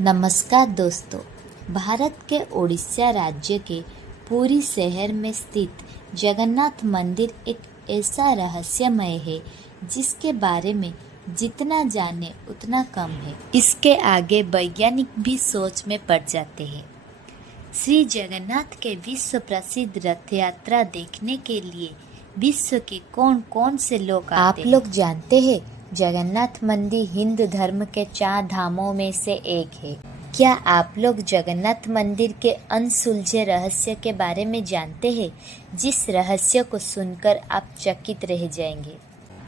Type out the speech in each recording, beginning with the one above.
नमस्कार दोस्तों। भारत के उड़ीसा राज्य के पुरी शहर में स्थित जगन्नाथ मंदिर एक ऐसा रहस्यमय है जिसके बारे में जितना जाने उतना कम है। इसके आगे वैज्ञानिक भी सोच में पड़ जाते हैं। श्री जगन्नाथ के विश्व प्रसिद्ध रथ यात्रा देखने के लिए विश्व के कौन कौन से लोग आते हैं? आप लोग जानते हैं जगन्नाथ मंदिर हिंदू धर्म के 4 धामों में से एक है। क्या आप लोग जगन्नाथ मंदिर के अनसुलझे रहस्य के बारे में जानते हैं, जिस रहस्य को सुनकर आप चकित रह जाएंगे?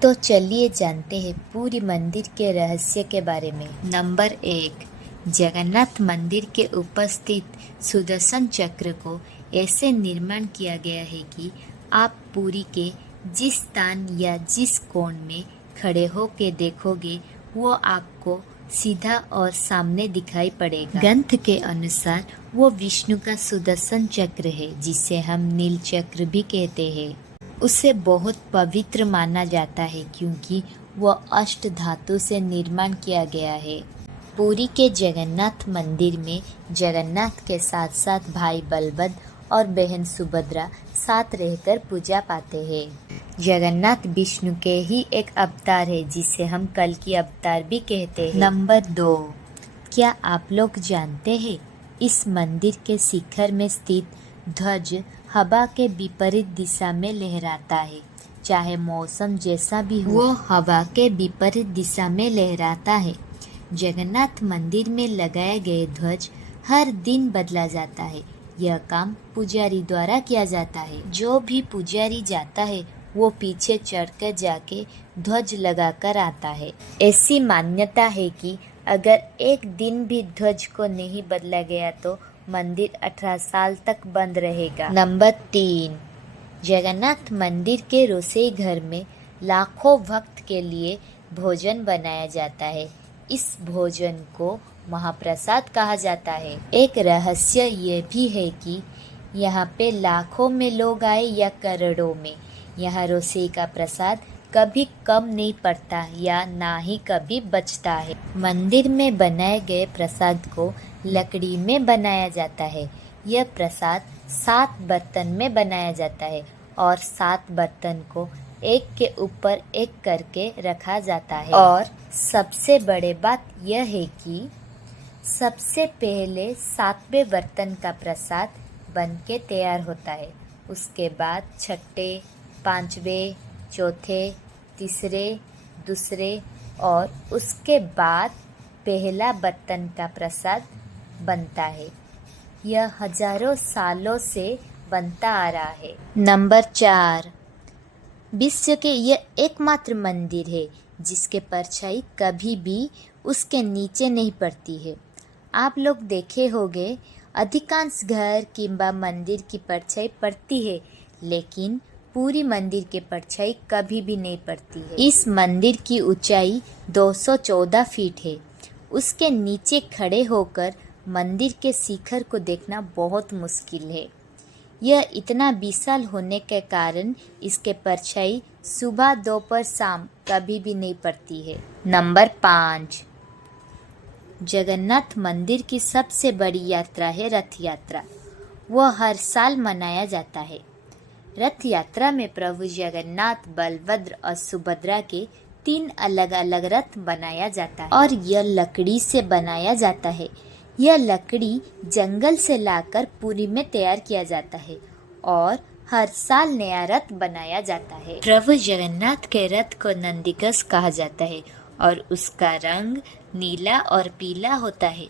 तो चलिए जानते हैं पूरी मंदिर के रहस्य के बारे में। नंबर 1, जगन्नाथ मंदिर के उपस्थित सुदर्शन चक्र को ऐसे निर्माण किया गया है कि आप पुरी के जिस स्थान या जिस कोण में खड़े होके देखोगे वो आपको सीधा और सामने दिखाई पड़ेगा। ग्रंथ के अनुसार वो विष्णु का सुदर्शन चक्र है, जिसे हम नील चक्र भी कहते हैं। उसे बहुत पवित्र माना जाता है क्योंकि वो अष्ट धातु से निर्माण किया गया है। पुरी के जगन्नाथ मंदिर में जगन्नाथ के साथ साथ भाई बलभद्र और बहन सुभद्रा साथ रहकर पूजा पाते हैं। जगन्नाथ विष्णु के ही एक अवतार है, जिसे हम कल्कि अवतार भी कहते हैं। नंबर 2, क्या आप लोग जानते हैं इस मंदिर के शिखर में स्थित ध्वज हवा के विपरीत दिशा में लहराता है। चाहे मौसम जैसा भी हो, वो हवा के विपरीत दिशा में लहराता है। जगन्नाथ मंदिर में लगाए गए ध्वज हर दिन बदला जाता है। यह काम पुजारी द्वारा किया जाता है। जो भी पुजारी जाता है वो पीछे चढ़कर जाके ध्वज लगाकर आता है। ऐसी मान्यता है कि अगर एक दिन भी ध्वज को नहीं बदला गया तो मंदिर 18 साल तक बंद रहेगा। नंबर 3, जगन्नाथ मंदिर के रसोई घर में लाखों भक्त के लिए भोजन बनाया जाता है। इस भोजन को महाप्रसाद कहा जाता है। एक रहस्य ये भी है कि यहाँ पे लाखों में लोग आए या करोड़ों में, यहाँ रसोई का प्रसाद कभी कम नहीं पड़ता या ना ही कभी बचता है। मंदिर में बनाए गए प्रसाद को लकड़ी में बनाया जाता है। यह प्रसाद 7 बर्तन में बनाया जाता है और 7 बर्तन को एक के ऊपर एक करके रखा जाता है। और सबसे बड़ी बात यह है कि सबसे पहले 7वें बर्तन का प्रसाद बनके तैयार होता है। उसके बाद 6ठे, 5वें, 4थे, तीसरे, दूसरे और उसके बाद पहला बर्तन का प्रसाद बनता है। यह हजारों सालों से बनता आ रहा है। नंबर 4, विश्व के यह एकमात्र मंदिर है जिसके परछाई कभी भी उसके नीचे नहीं पड़ती है। आप लोग देखे होंगे अधिकांश घर किंबा मंदिर की परछाई पड़ती है, लेकिन पूरी मंदिर की परछाई कभी भी नहीं पड़ती है। इस मंदिर की ऊंचाई 214 फीट है। उसके नीचे खड़े होकर मंदिर के शिखर को देखना बहुत मुश्किल है। यह इतना विशाल होने के कारण इसके परछाई सुबह, दोपहर, शाम कभी भी नहीं पड़ती है। नंबर 5, जगन्नाथ मंदिर की सबसे बड़ी यात्रा है रथ यात्रा। वह हर साल मनाया जाता है। रथ यात्रा में प्रभु जगन्नाथ, बलभद्र और सुभद्रा के 3 अलग अलग रथ बनाया जाता है और यह लकड़ी से बनाया जाता है। यह लकड़ी जंगल से लाकर पुरी में तैयार किया जाता है और हर साल नया रथ बनाया जाता है। प्रभु जगन्नाथ के रथ को नंदीघोष कहा जाता है और उसका रंग नीला और पीला होता है।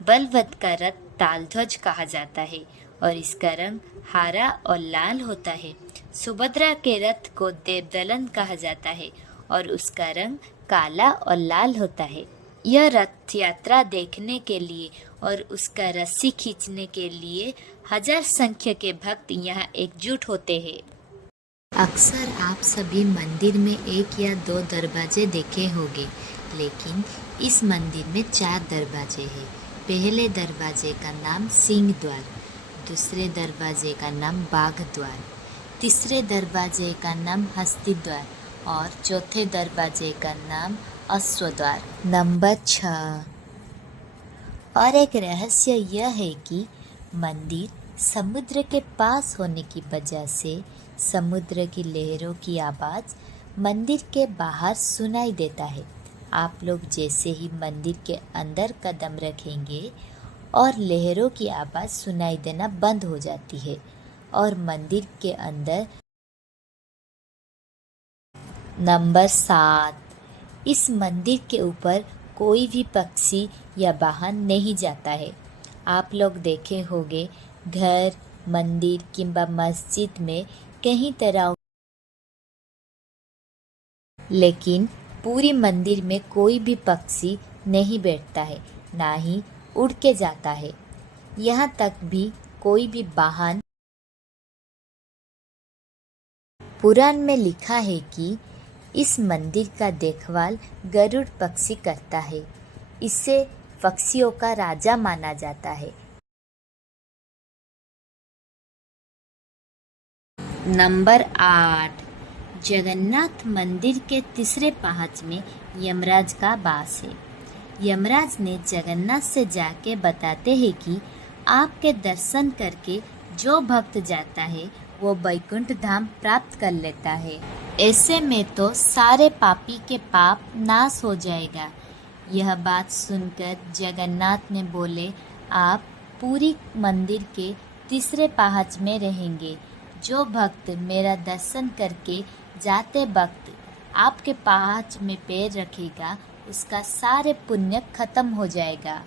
बलभद्र का रथ तालध्वज कहा जाता है और इसका रंग हरा और लाल होता है। सुभद्रा के रथ को देवदलन कहा जाता है और उसका रंग काला और लाल होता है। यह रथ यात्रा देखने के लिए और उसका रस्सी खींचने के लिए हजार संख्या के भक्त यहाँ एकजुट होते हैं। अक्सर आप सभी मंदिर में 1 या 2 दरवाजे देखे होंगे, लेकिन इस मंदिर में 4 दरवाजे हैं। पहले दरवाजे का नाम सिंह द्वार, दूसरे दरवाजे का नाम बाघ द्वार, तीसरे दरवाजे का नाम हस्ती द्वार और चौथे दरवाजे का नाम अश्व द्वार। नंबर 6, और एक रहस्य यह है कि मंदिर समुद्र के पास होने की वजह से समुद्र की लहरों की आवाज़ मंदिर के बाहर सुनाई देता है। आप लोग जैसे ही मंदिर के अंदर कदम रखेंगे और लहरों की आवाज़ सुनाई देना बंद हो जाती है और मंदिर के अंदर नंबर 7, इस मंदिर के ऊपर कोई भी पक्षी या वाहन नहीं जाता है। आप लोग देखे होंगे घर, मंदिर किंबा मस्जिद में कई तरह, लेकिन पूरी मंदिर में कोई भी पक्षी नहीं बैठता है, ना ही उड़ के जाता है। यहाँ तक भी कोई भी वाहन, पुराण में लिखा है कि इस मंदिर का देखभाल गरुड़ पक्षी करता है। इसे पक्षियों का राजा माना जाता है। नंबर 8, जगन्नाथ मंदिर के तीसरे पहाड़ में यमराज का वास है। यमराज ने जगन्नाथ से जाके बताते हैं कि आपके दर्शन करके जो भक्त जाता है वो वैकुंठ धाम प्राप्त कर लेता है। ऐसे में तो सारे पापी के पाप नाश हो जाएगा। यह बात सुनकर जगन्नाथ ने बोले, आप पूरी मंदिर के तीसरे पहाड़ में रहेंगे। जो भक्त मेरा दर्शन करके जाते वक्त आपके पहाड़ में पैर रखेगा उसका सारे पुण्य खत्म हो जाएगा।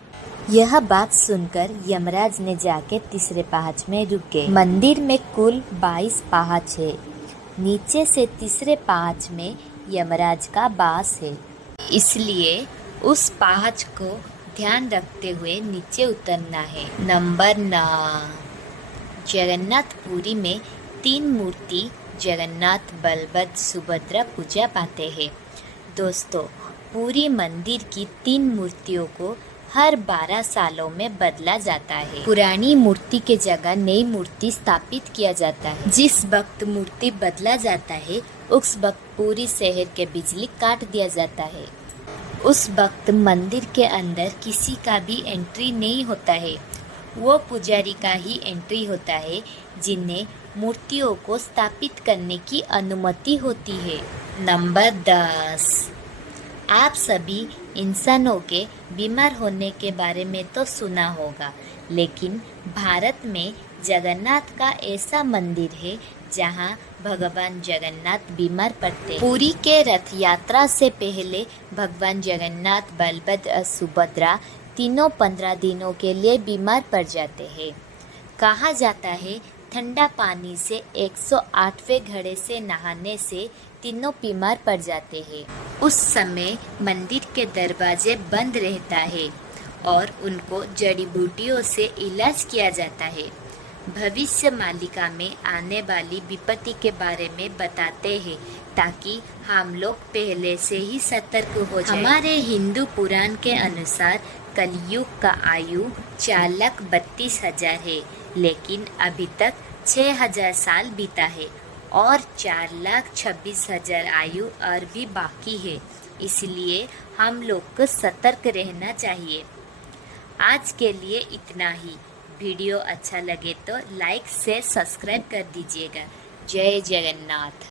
यह बात सुनकर यमराज ने जाके तीसरे पहाड़ में रुके। मंदिर में कुल 22 पहाड़ है। नीचे से तीसरे पहाड़ में यमराज का वास है, इसलिए उस पहाड़ को ध्यान रखते हुए नीचे उतरना है। नंबर 9, जगन्नाथपुरी में 3 मूर्ति जगन्नाथ, बलभद्र, सुभद्रा पूजा पाते हैं। दोस्तों, पूरी मंदिर की 3 मूर्तियों को हर 12 सालों में बदला जाता है। पुरानी मूर्ति के जगह नई मूर्ति स्थापित किया जाता है। जिस वक्त मूर्ति बदला जाता है उस वक्त पूरी शहर के बिजली काट दिया जाता है। उस वक्त मंदिर के अंदर किसी का भी एंट्री नहीं होता है, वो पुजारी का ही एंट्री होता है जिन्हें मूर्तियों को स्थापित करने की अनुमति होती है। नंबर 10, आप सभी इंसानों के बीमार होने के बारे में तो सुना होगा, लेकिन भारत में जगन्नाथ का ऐसा मंदिर है जहां भगवान जगन्नाथ बीमार पड़ते हैं। पुरी के रथ यात्रा से पहले भगवान जगन्नाथ, बलभद्र और सुभद्रा तीनों 15 दिनों के लिए बीमार पड़ जाते हैं। कहा जाता है ठंडा पानी से 108वें घड़े से नहाने से तीनों बीमार पड़ जाते हैं। उस समय मंदिर के दरवाजे बंद रहता है और उनको जड़ी बूटियों से इलाज किया जाता है। भविष्य मालिका में आने वाली विपत्ति के बारे में बताते हैं ताकि हम लोग पहले से ही सतर्क हो जाएं। हमारे हिंदू पुराण के अनुसार कलयुग का आयु 4,32,000 है, लेकिन अभी तक 6,000 साल बीता है और 4,26,000 आयु और भी बाकी है। इसलिए हम लोग को सतर्क रहना चाहिए। आज के लिए इतना ही। वीडियो अच्छा लगे तो लाइक शेयर सब्सक्राइब कर दीजिएगा। जय जगन्नाथ।